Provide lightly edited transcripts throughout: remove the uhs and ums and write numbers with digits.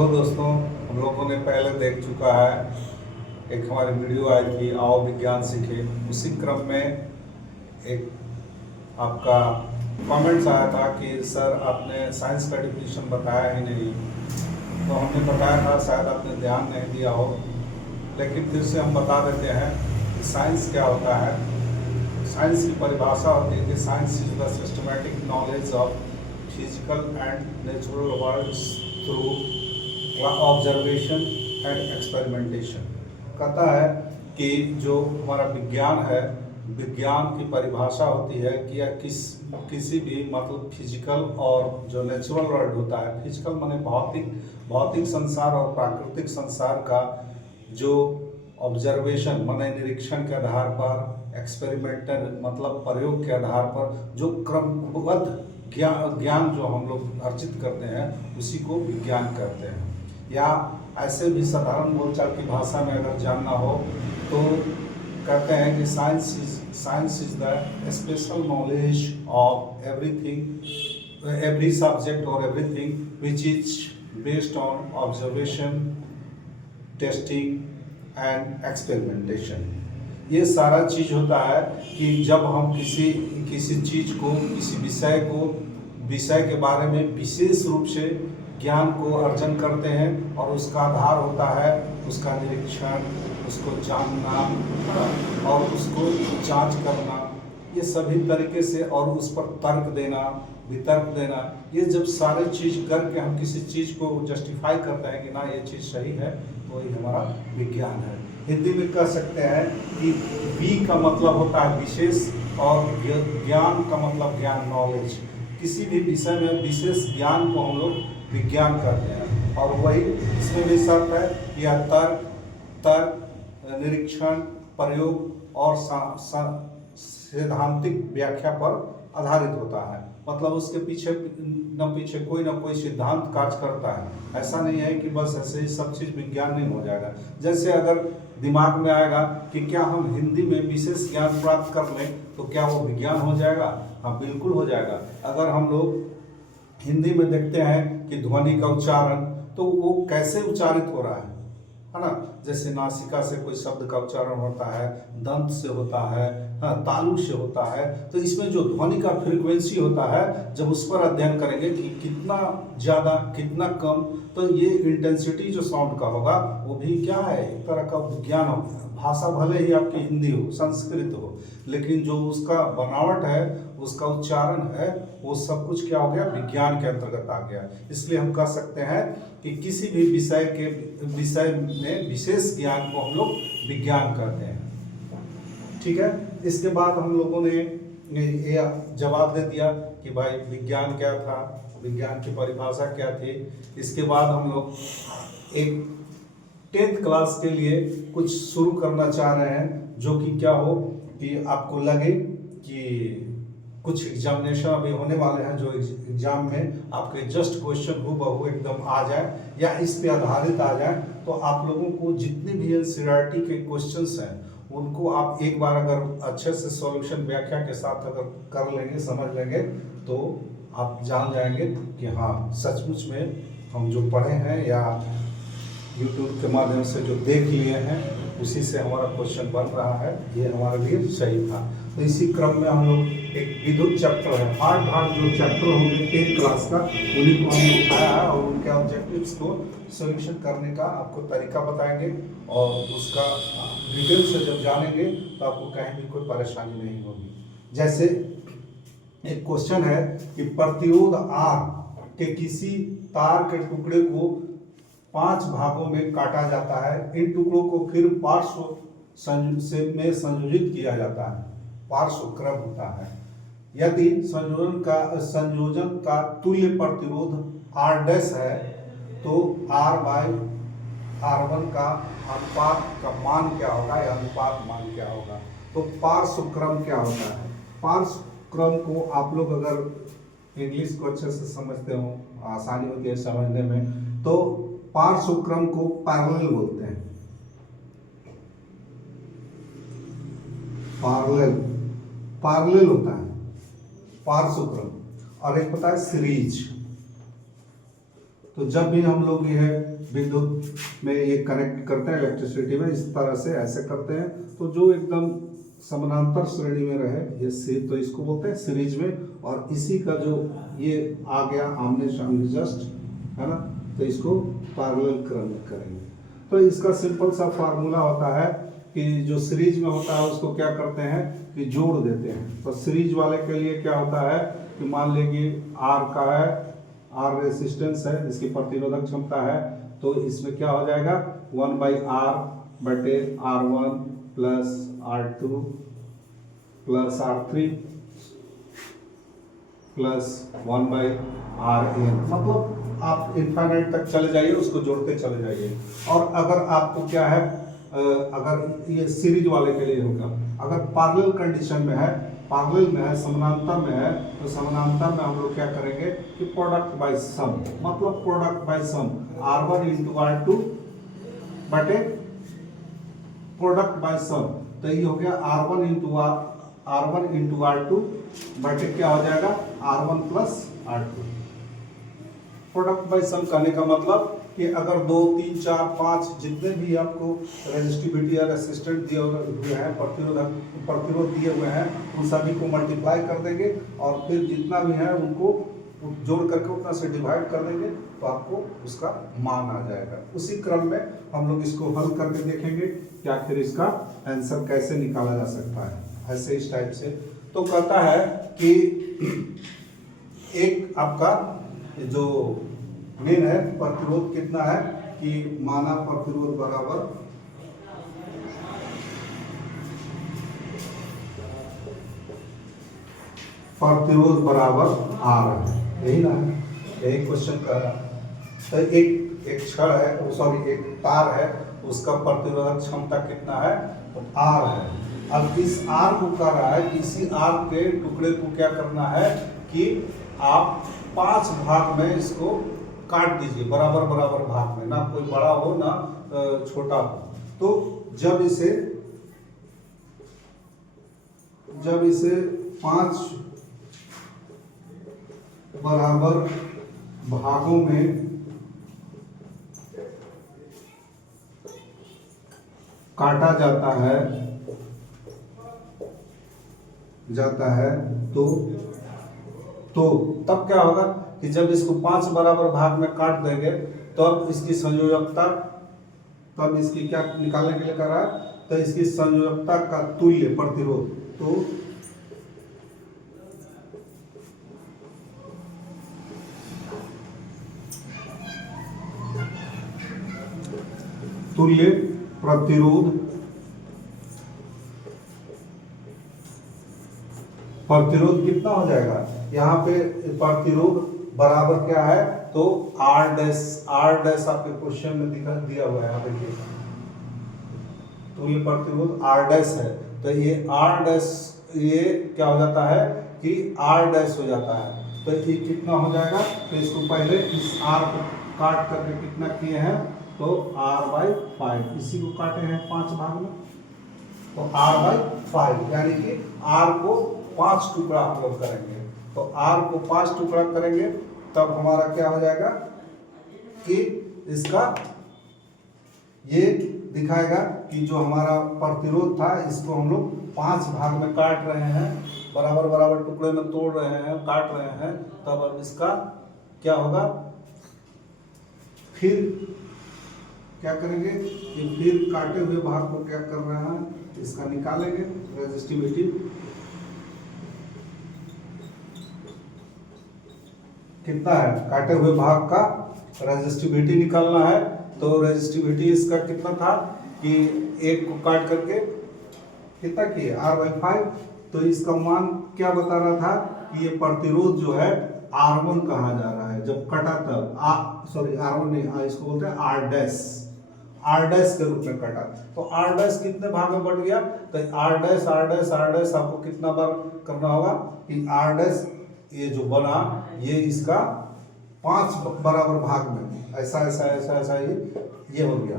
Hello दोस्तों, हम लोगों ने पहले देख चुका है। एक हमारी वीडियो आई थी आओ विज्ञान सीखे। उसी क्रम में एक आपका कमेंट्स आया था कि सर आपने साइंस का डिफिनीशन बताया ही नहीं। तो हमने बताया था, शायद आपने ध्यान नहीं दिया हो, लेकिन फिर से हम बता देते हैं कि साइंस क्या होता है। साइंस की परिभाषा होती है कि science is the systematic knowledge of physical and natural worlds through observation and experimentation. कहता है कि जो हमारा विज्ञान है, विज्ञान की परिभाषा होती है कि यह किसी भी मतलब फिजिकल और जो नेचुरल वर्ल्ड होता है, फिजिकल माने भौतिक संसार और प्राकृतिक संसार का जो ऑब्जर्वेशन माने निरीक्षण के आधार पर, एक्सपेरिमेंटल मतलब प्रयोग के आधार पर जो क्रमबद्ध ज्ञान जो हम लोग अर्जित करते हैं उसी को विज्ञान कहते हैं। या ऐसे भी साधारण बोलचाल की भाषा में अगर जानना हो तो कहते हैं कि science is the special knowledge of every subject और everything which is based on observation, testing and experimentation. ये सारा चीज होता है कि जब हम किसी चीज को, किसी विषय के बारे में विशेष रूप से ज्ञान को अर्जन करते हैं और उसका आधार होता है उसका निरीक्षण, उसको जानना और उसको जांच करना, ये सभी तरीके से, और उस पर तर्क देना, वितर्क देना। ये जब सारे चीज करके हम किसी चीज को जस्टिफाई करते हैं कि ना ये चीज सही है, तो ये हमारा विज्ञान है। हिंदी में कह सकते हैं कि वी का मतलब होता है विशेष और ज्ञान का मतलब ज्ञान, नॉलेज। किसी भी विषय में विशेष ज्ञान को हम लोग विज्ञान कहते हैं। और वही इसमें भी शर्त है कि यह तर्क, निरीक्षण, प्रयोग और सैद्धांतिक व्याख्या पर आधारित होता है। मतलब उसके पीछे कोई ना कोई सिद्धांत कार्य करता है। ऐसा नहीं है कि बस ऐसे ही सब चीज़ विज्ञान नहीं हो जाएगा। जैसे अगर दिमाग में आएगा कि क्या हम हिंदी में विशेष ज्ञान प्राप्त कर लें तो क्या वो विज्ञान हो जाएगा? हाँ, बिल्कुल हो जाएगा। अगर हम लोग हिंदी में देखते हैं कि ध्वनि का उच्चारण, तो वो कैसे उच्चारित हो रहा है ना। जैसे नासिका से कोई शब्द का उच्चारण होता है, दंत से होता है, हाँ, तालु से होता है। तो इसमें जो ध्वनि का फ्रीक्वेंसी होता है, जब उस पर अध्ययन करेंगे कि कितना ज़्यादा कितना कम, तो ये इंटेंसिटी जो साउंड का होगा वो भी क्या है, एक तरह का विज्ञान हो। भाषा भले ही आपकी हिंदी हो, संस्कृत हो, लेकिन जो उसका बनावट है, उसका उच्चारण है, वो सब कुछ क्या हो गया, विज्ञान के अंतर्गत आ गया। इसलिए हम कह सकते हैं कि किसी भी विषय में विशेष ज्ञान को हम लोग विज्ञान कहते हैं। ठीक है। इसके बाद हम लोगों ने ये जवाब दे दिया कि भाई विज्ञान क्या था, विज्ञान की परिभाषा क्या थी। इसके बाद हम लोग एक 10th क्लास के लिए कुछ शुरू करना चाह रहे हैं, जो कि क्या हो कि आपको लगे कि कुछ एग्जामिनेशन अभी होने वाले हैं, जो एग्जाम में आपके जस्ट क्वेश्चन हूबहू एकदम आ जाए या इस पे आधारित आ जाए, तो आप लोगों को जितने भी एनसीईआरटी के क्वेश्चंस हैं उनको आप एक बार अगर अच्छे से सॉल्यूशन व्याख्या के साथ अगर कर लेंगे, समझ लेंगे, तो आप जान जाएंगे कि हाँ सचमुच में हम जो पढ़े हैं या यूट्यूब के माध्यम से जो देख लिए हैं उसी से हमारा क्वेश्चन बन रहा है, ये हमारे लिए सही था। तो इसी क्रम में हम लोग एक विद्युत चैप्टर है, 8 भाग जो चैप्टर होंगे 10th क्लास का, उन्हीं को हमने उठाया है और उनके ऑब्जेक्टिव्स को सोल्यूशन करने का आपको तरीका बताएंगे। और उसका डिटेल से जब जानेंगे तो आपको कहीं भी कोई परेशानी नहीं होगी। जैसे एक क्वेश्चन है कि प्रतिरोध R के किसी तार के टुकड़े को 5 भागों में काटा जाता है। इन टुकड़ों को फिर पार्श्व में संयोजित किया जाता है, पार्श्व क्रम होता है। यदि संयोजन का तुल्य प्रतिरोध R' है तो R/R1 का अनुपात का मान क्या होगा या अनुपात मान क्या होगा। तो पार्श्व क्रम क्या होता है? पार्श्व क्रम को आप लोग अगर इंग्लिश को अच्छे से समझते हो, आसानी होती है समझने में, तो पार्श्व क्रम को पैरेलल बोलते हैं। पैरेलल होता है पार्श्व क्रम, और एक होता है सीरीज। तो जब भी हम लोग ये विद्युत में ये कनेक्ट करते हैं इलेक्ट्रिसिटी में, इस तरह से ऐसे करते हैं, तो जो एकदम समानांतर श्रेणी में रहे ये सी, तो इसको बोलते हैं सीरीज में, और इसी का जो ये आ गया आमने सामने जस्ट, है ना, तो इसको पैरेलल करंट करेंगे। तो इसका सिंपल सा फार्मूला होता है कि जो सीरीज में होता है उसको क्या करते हैं कि जोड़ देते हैं। तो सीरीज वाले के लिए क्या होता है कि मान लीजिए आर का है, आर रेसिस्टेंस है, इसकी प्रतिरोधक क्षमता है, तो इसमें क्या हो जाएगा 1/R बटे R1 plus R2 plus R3 plus 1/RN, मतलब आप इनफाइनाइट तक चले जाइए, उसको जोड़ते चले जाइए। और अगर आपको क्या है, अगर ये सीरीज वाले के लिए होगा, अगर पैरेलल कंडीशन में है, पैरेलल में है, समानांतर में है, तो समानांतर में हम लोग क्या करेंगे कि प्रोडक्ट बाय सम, मतलब प्रोडक्ट बाय सम R1 इंटू R2 बटे प्रोडक्ट बाय सम, तो ये हो गया R1 इंटू R2 बटे क्या हो जाएगा R1 plus R2। Product bye सम कहने का मतलब कि अगर 2, 3, 4, 5 जितने भी आपको रेजिस्टिविटी या रेसिस्टेंट दिए हुए हैं, प्रतिरोध दिए हुए हैं, उन सभी को मल्टीप्लाई कर देंगे और फिर जितना भी है उनको जोड़ करके उतना से डिवाइड कर देंगे, तो आपको उसका मान आ जाएगा। उसी क्रम में हम लोग इसको हल करके देखेंगे कि आखिर इसका आंसर कैसे निकाला जा सकता है, ऐसे इस टाइप से। तो कहता है कि एक आपका जो मेन है प्रतिरोध कितना है कि माना प्रतिरोध बराबर R है, यही ना है, यही क्वेश्चन कर रहा है। तो एक छड़ है, सॉरी एक तार है, उसका प्रतिरोधक क्षमता कितना है तो R है। अब इस R को कह रहा है कि इसी R के टुकड़े को क्या करना है कि आप 5 भाग में इसको काट दीजिए, बराबर बराबर भाग में, ना कोई बड़ा हो ना छोटा हो। तो जब इसे 5 बराबर भागों में काटा जाता है तो तब क्या होगा कि जब इसको 5 बराबर भाग में काट देंगे तब इसकी संयोजकता, तब इसकी क्या निकालने के लिए कर रहा है, तो इसकी संयोजकता का तुल्य प्रतिरोध, तो तुल्य प्रतिरोध कितना हो जाएगा, यहाँ पे प्रतिरोध बराबर क्या है तो R डैश आपके क्वेश्चन में दिया हुआ है, यहाँ देखिए तुल्य प्रतिरोध R डैश है, तो ये R डैश ये क्या हो जाता है कि R डैश हो जाता है, तो ये कितना हो जाएगा, तो इसको पहले इस R को काट करके कितना किए हैं तो R/5, इसी को काटे हैं 5 भाग में, तो R/5 यानी कि R को 5 टुकड़ा हम लोग करेंगे, तो R को 5 टुकड़ा करेंगे तब हमारा क्या हो जाएगा कि इसका ये दिखाएगा कि जो हमारा प्रतिरोध था इसको हम लोग 5 भाग में काट रहे हैं, बराबर बराबर टुकड़े में तोड़ रहे हैं, काट रहे हैं, तब अब इसका क्या होगा, फिर क्या करेंगे कि फिर काटे हुए भाग को क्या कर रहे हैं, इसका निकालेंगे रेजिस्टिविटी कितना है, काटे हुए भाग का रेजिस्टिविटी निकालना है। तो रेजिस्टिविटी इसका कितना था कि एक को काट करके कितना किए R/5, तो इसका मान क्या बता रहा था कि ये प्रतिरोध जो है R1 कहा जा रहा है, जब कटा तब R1 नहीं, इसको बोलते हैं R डैश के रूप में कटा, तो R डैश कितने भाग में बढ़ गया, तो R डैश आपको कितना बार करना होगा कि R डैश ये जो बना ये इसका 5 बराबर भाग में ऐसा ये हो गया।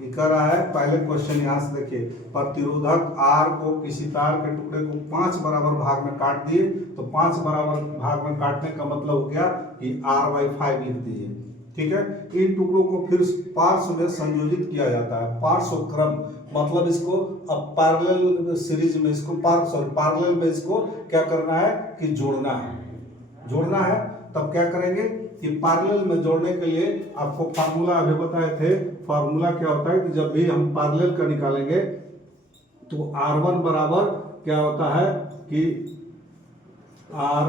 ये कर रहा है पहले क्वेश्चन, यहाँ से देखिए प्रतिरोधक R को किसी तार के टुकड़े को 5 बराबर भाग में काट दिए, तो 5 बराबर भाग में काटने का मतलब हो गया कि R/5 लिख दीजिए, ठीक है। इन टुकड़ों को फिर पार्श्व में संयोजित किया जाता है। पार्श्व क्रम मतलब इसको अब पैरेलल सीरीज में इसको पैरेलल में इसको क्या करना है कि जोड़ना है। तब क्या करेंगे कि पैरेलल में जोड़ने के लिए आपको फार्मूला अभी बताए थे। फार्मूला क्या होता है कि जब भी हम पैरेलल का निकालेंगे तो R1 बराबर क्या होता है कि R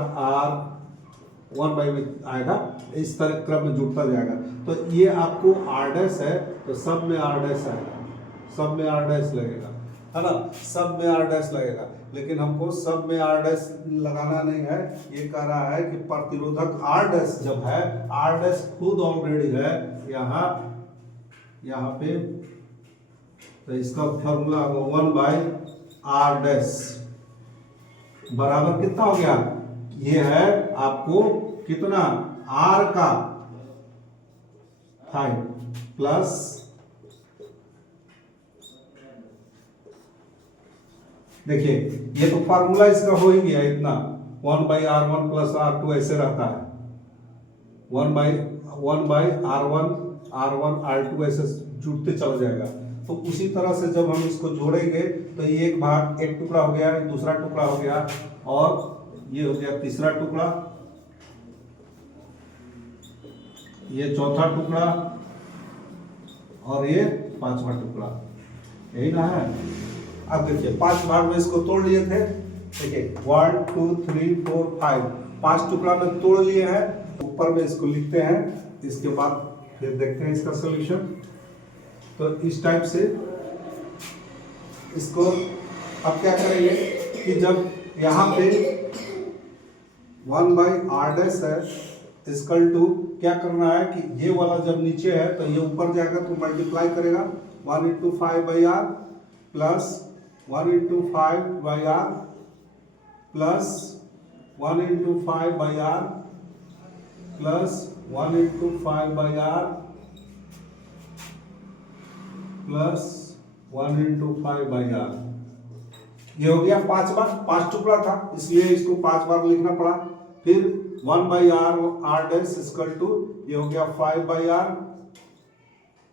1 बाई में आएगा, इस तरह क्रम में जुड़ता जाएगा। तो ये आपको R डैश है तो सब में R डैश आएगा, सब में R डैश लगेगा, है ना, सब में R डैश लगेगा। लेकिन हमको सब में R डैश लगाना नहीं है। ये कह रहा है कि प्रतिरोधक R डैश जब है, R डैश खुद ऑलरेडी है यहाँ पे, तो इसका फॉर्मूला 1 बाई R डैश बराबर कितना हो गया, ये है आपको कितना R का 5 प्लस देखिए ये तो फार्मूला इसका हो ही गया इतना 1 बाई R1 प्लस R2 ऐसे रहता है। 1 बाई R1 R2 ऐसे जुड़ते चला जाएगा। तो उसी तरह से जब हम इसको जोड़ेंगे तो ये एक टुकड़ा हो गया, दूसरा टुकड़ा हो गया और ये हो गया तीसरा टुकड़ा, ये चौथा टुकड़ा और ये पांचवा टुकड़ा, यही ना है। अब देखिए 5 भाग में इसको तोड़ लिए थे, देखिए 1 2 3 4 5 5 टुकड़ा में तोड़ लिए हैं। ऊपर में इसको लिखते हैं, इसके बाद फिर देखते हैं इसका सॉल्यूशन। तो इस टाइप से इसको अब क्या करेंगे कि जब यहाँ पे 1 बाई R डैश है इक्वल टू क्या करना है कि ये वाला जब नीचे है तो ये ऊपर जाएगा तो मल्टीप्लाई करेगा 1 into 5 by R plus 1 into 5 by R plus 1 into 5 by R plus 1 into 5 by R plus 1 into 5 by R। ये हो गया 5 बार, 5 टुकड़ा था इसलिए इसको 5 बार लिखना पड़ा। फिर 1 by R dash equal to ये हो गया 5 बाई R,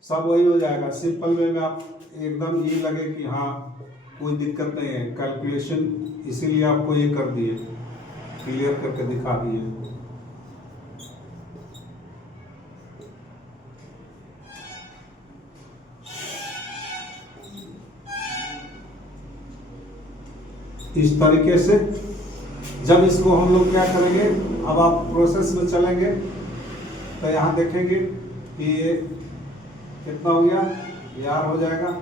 सब वही हो जाएगा। सिंपल वे में आप एकदम ये लगे कि हाँ कोई दिक्कत नहीं है कैलकुलेशन, इसीलिए आपको ये कर दिए, क्लियर करके दिखा दिए। इस तरीके से जब इसको हम लोग क्या करेंगे, अब आप प्रोसेस में चलेंगे तो यहाँ देखेंगे कि ये कितना हो गया, ये R हो जाएगा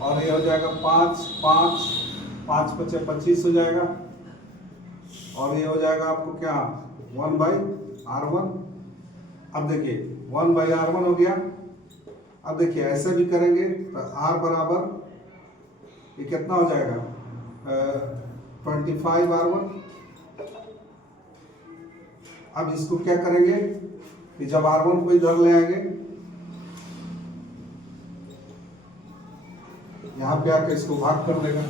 और ये हो जाएगा 5 5 5 5 25 हो जाएगा और ये हो जाएगा आपको क्या 1 बाई R1। अब देखिए 1 बाई R1 हो गया। अब देखिए ऐसे भी करेंगे तो R बराबर ये कितना हो जाएगा 25 R1। अब इसको क्या करेंगे कि जब R1 को इधर ले आएंगे, यहां पे आके इसको भाग कर देगा,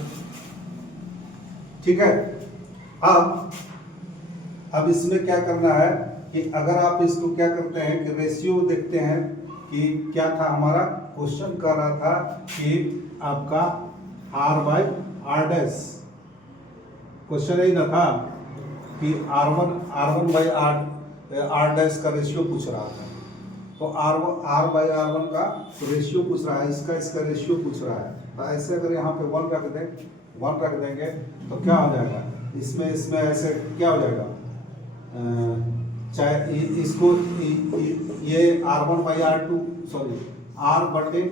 ठीक है। अब इसमें क्या करना है कि अगर आप इसको क्या करते हैं कि रेशियो देखते हैं कि क्या था, हमारा क्वेश्चन कर रहा था कि आपका R by R dash, question यही ना था कि R1 बाई R डैश का रेशियो पूछ रहा था। तो R बाई R1 का रेशियो पूछ रहा है, इसका रेशियो पूछ रहा है। तो ऐसे अगर यहाँ पे 1 रख देंगे तो क्या हो जाएगा, इसमें ऐसे क्या हो जाएगा, चाहे इसको ये R1 by R2 sorry R बटे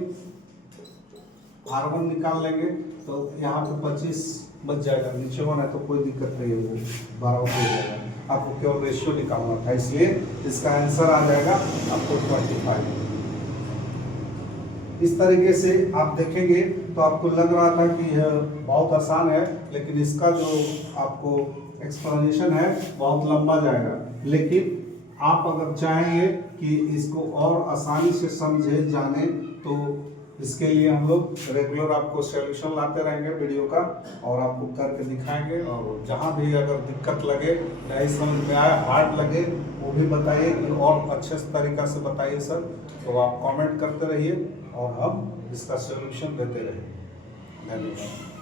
R1 निकाल लेंगे तो यहाँ पे 25 बच जाएगा, नीचे होना है तो कोई दिक्कत नहीं है, वो 12 हो जाएगा। आपको केवल रेशियो निकालना था, इसलिए इसका आंसर आ जाएगा आपको 25। इस तरीके से आप देखेंगे तो आपको लग रहा था कि यह बहुत आसान है, लेकिन इसका जो आपको एक्सप्लेनेशन है बहुत लंबा जाएगा। लेकिन आप अगर चाहेंगे कि इसको और आसानी से समझे जाने तो इसके लिए हम लोग रेगुलर आपको सॉल्यूशन लाते रहेंगे वीडियो का, और आपको करके दिखाएंगे। और जहाँ भी अगर दिक्कत लगे, नहीं समझ में आए, हार्ड लगे, वो भी बताइए कि और अच्छे तरीक़ा से बताइए सर। तो आप कमेंट करते रहिए और हम इसका सॉल्यूशन देते रहेंगे। धन्यवाद।